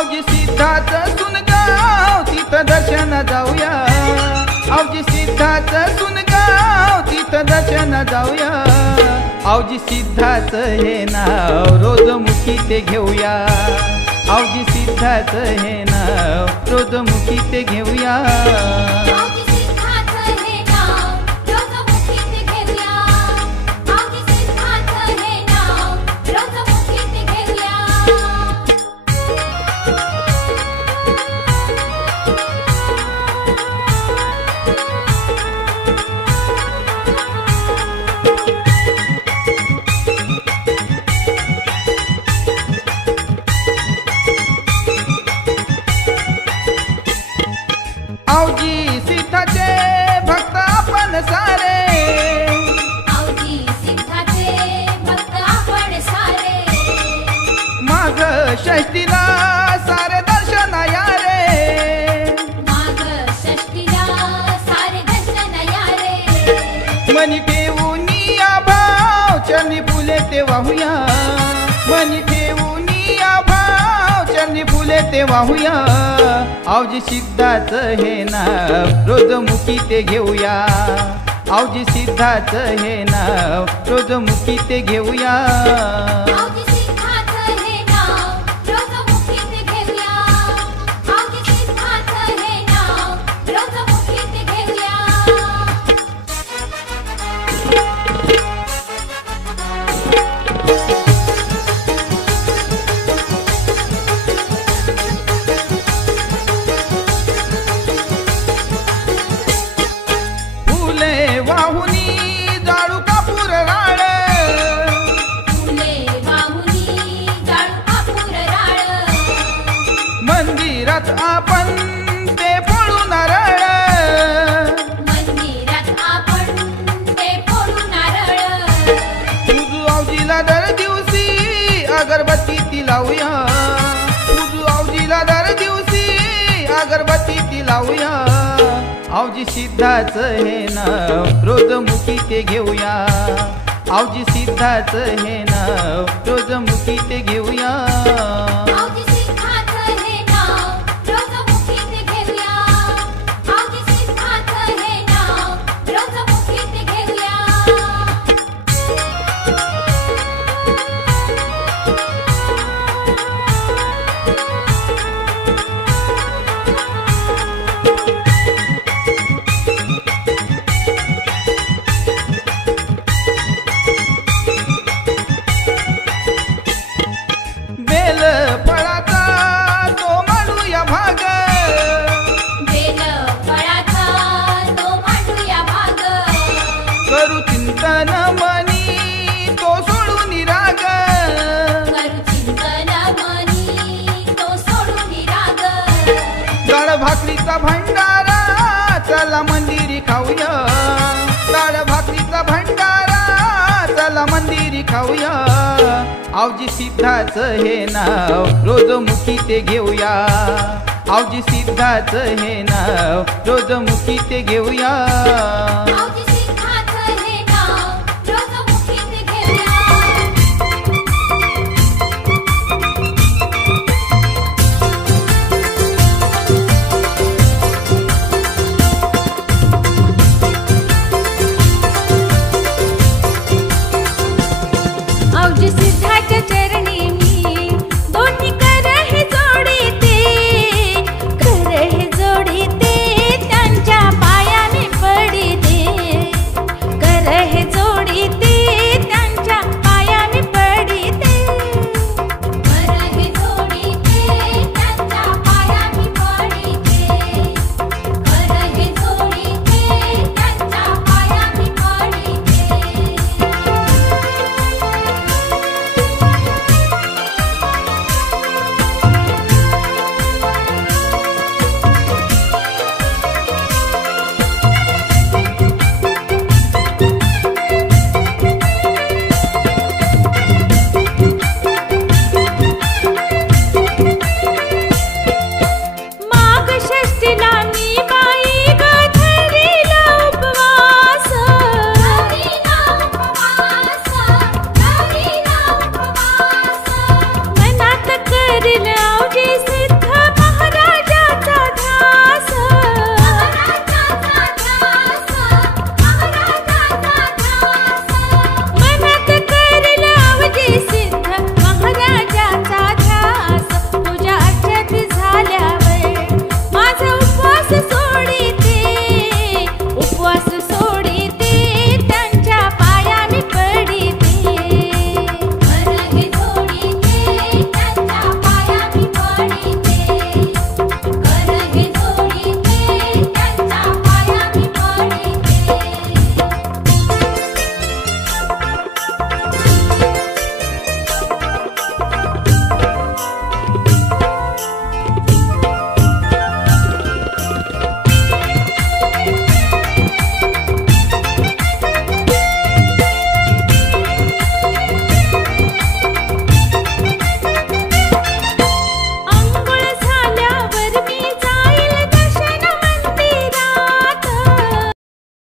आवजी सिद्धाचं सुनगाव तिथं दर्शन जाऊया, आवजी सिद्धाचं सुनगाव तिथं दर्शन जाऊया, आवजी सिद्धाचं हे नाव रोज मुखी ते घेऊया, आवजी सिद्धाचं हे नाव रोज मुखी ते घेऊया। आवजी सिद्धाचे भक्त आपण सारे, आवजी सिद्धाचे भक्त आपण सारे, माघ षष्टीला सारे दर्शन या रे, माघ षष्टीला सारे दर्शन या रे, मनी ठेवून या भाव चरणी फुले ते वाहूया, मनी ठेवून या भाव चरणी फुले ते वाहूया, आवजी सिद्धाचं हे नाव रोज मुखी ते घेऊया, आवजी सिद्धाचं हे नाव रोज मुखी ते घेऊया। आवजी सिद्धाचं हे नाव रोज मुखी ते घेऊया, आवजी सिद्धाचं हे नाव रोज मुखी ते घेऊया। वाहुनी जाळू कापूर राळ, फुले वाहुनी जाळू कापूर राळ, मंदिरात आपण ते फोडू नारळ, मंदिरात आपण ते फोडू नारळ, तुझू आवजीला दर दिवशी अगरबत्ती ती लावूया, तुझू आवजीला दर दिवशी अगरबत्ती ती लावूया, आवजी सिद्धाचं हे नाव रोज मुखी ते घेऊया, आवजी सिद्धाचं हे नाव रोज मुखी ते घेऊया। आवजी सिद्धाचं हे नाव रोज मुखी ते घेऊया, आवजी सिद्धाचं हे नाव रोज मुखी ते घेऊया। बेल फळाचा तो मांडूया भाग, बेल फळाचा तो मांडूया भाग, करू चिंतन मनी तो सोडून राग, करू चिंतन मनी तो सोडून राग, डाळ भाकरीचा भंडारा चला मंदिरी खाऊया, डाळ भाकरीचा भंडारा चला मंदिरी खाऊया, आवजी सिद्धाचं हे नाव रोज मुखी ते घेऊया, आवजी सिद्धाचं हे नाव रोज मुखी ते घेऊया। आवजी